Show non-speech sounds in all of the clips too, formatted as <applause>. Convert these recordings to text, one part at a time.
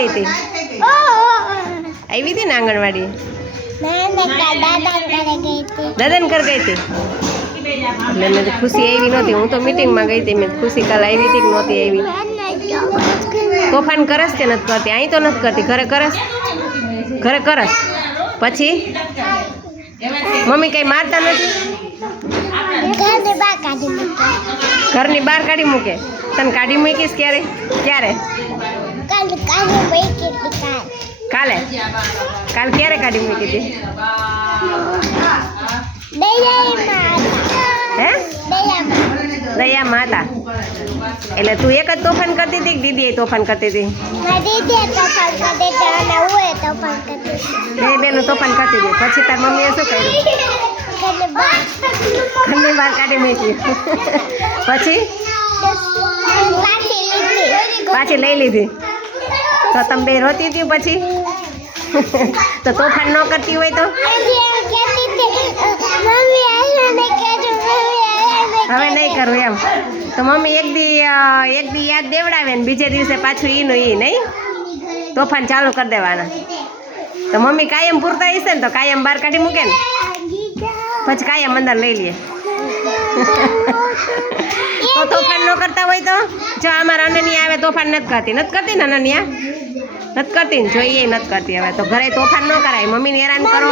ગઈ હતી આવી હતી ને આંગણવાડી દાદાને ઘર ગઈ હતી એટલે મેં તો ખુશી આવી નહોતી હું તો મિટિંગમાં ગઈ હતી મેં ખુશી કાલ આવી હતી કે નહોતી આવી તોફાન કરસ કે નથી કરતી અહીં તો નથી કરતી ઘરે કરસ ઘરે કરસ પછી મમ્મી કઈ મારતા નથી ઘરની બહાર કાઢી મૂકે તને કાઢી મૂકીશ ક્યારે ક્યારે કાલે કાલ ક્યારે કાઢી મૂકી હતી? હે? દયા માતા એટલે તું એક જ તોફાન કરતી હતી કે દીદી તોફાન કરતી હતી? બે બેનું તોફાન કરતી હતી. પછી તાર મમ્મીએ શું કર્યું? ઘરની બહાર કાઢી મૂકી. પછી? પાછી લઈ લીધી. તો તમે બે રોતી હતી પછી. <laughs> તો તોફાન ન કરતી હોય તો? હવે નહીં કરવું એમ. તો મમ્મી એક દી અ, એક દી યાદ દેવડાવે ને બીજે દિવસે પાછું ઈનું ઈ નહીં? તોફાન ચાલુ કરી દેવાના. તો મમ્મી કાયમ પૂરતા હશે ને તો કાયમ બહાર કાઢી મૂકે ને? પછી કાયમ અંદર લઈ લઈએ <laughs> તો તોફાન ન કરતા હોય તો? જો અમારા અનન્યા આવે તોફાન નથી કરતી નથી કરતી ને અનન્યા? નથી કરતી ને જોઈએ નથી કરતી હવે તો ઘરે તોફાન ન કરાય. મમ્મીને હેરાન કરો.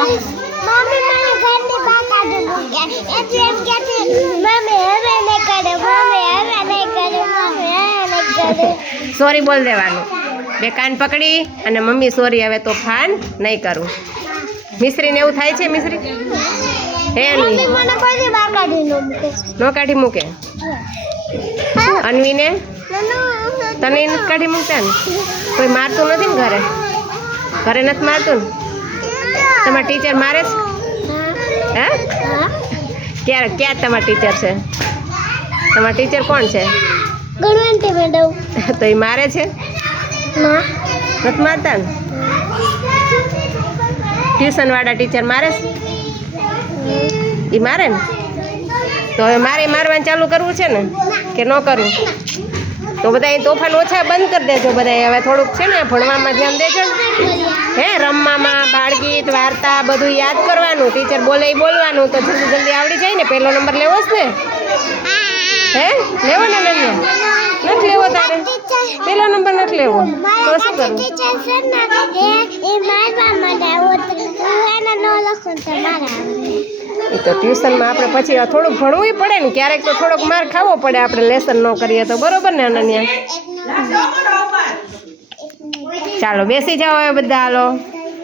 મમ્મી મને ઘરની બહાર કાઢી મૂક્યા એટલે એમ કહેતી મમ્મી હવે નહીં કરે મમ્મી હવે નહીં કરે મમ્મી હવે નહીં કરે. સોરી બોલ દેવાનું. બે કાન પકડી અને મમ્મી સોરી હવે તોફાન નહીં કરું. મિશ્રીને એવું થાય છે મિશ્રી? હે મમ્મી અન્વી મને કોઈ બહાર કાઢી ન મૂકે. ન કાઢી મૂકે? અન્વીને? તને એને કાઢી મૂકતા ને? કોઈ મારતું નથી ને ઘરે? ઘરે નથી મારતું ને? તમારા ટીચર મારે છે? હે? ક્યારે? ક્યાં તમારા ટીચર છે? તમારા ટીચર કોણ છે? ગણવંતી મેડમ. તો એ મારે છે? ના. નથી મારતા ને? ટ્યુશનવાળા ટીચર મારે છે? એ મારે ને? તો હવે મારે મારવાનું ચાલુ કરવું છે ને? કે ન કરવું? તો બધા એ તોફાન ઓછા બંધ કરી દેજો બધા હવે થોડુંક છે ને, ભણવામાં ધ્યાન દેજો. હે, રમવામાં બાળગીત, વાર્તા બધું યાદ કરવાનું. ટીચર બોલે એ બોલવાનું. તો જલ્દી જલ્દી આવડી જાય ને, પહેલો નંબર લેવો જ ને હે, લેવો ને પહેલો નંબર નથી લેવો. તો શું કરવું ટીચર છે ને એ એ મારવા માટે તો એને ન લખું તો મારા એ તો ટ્યુશનમાં આપણે પછી થોડુંક ભણવું પડે ને ક્યારેક તો થોડોક માર ખાવો પડે આપણે લેસન ન કરીએ તો. બરોબર ને અનન્યા? ચાલો બેસી જાઓ એ બધા હાલો.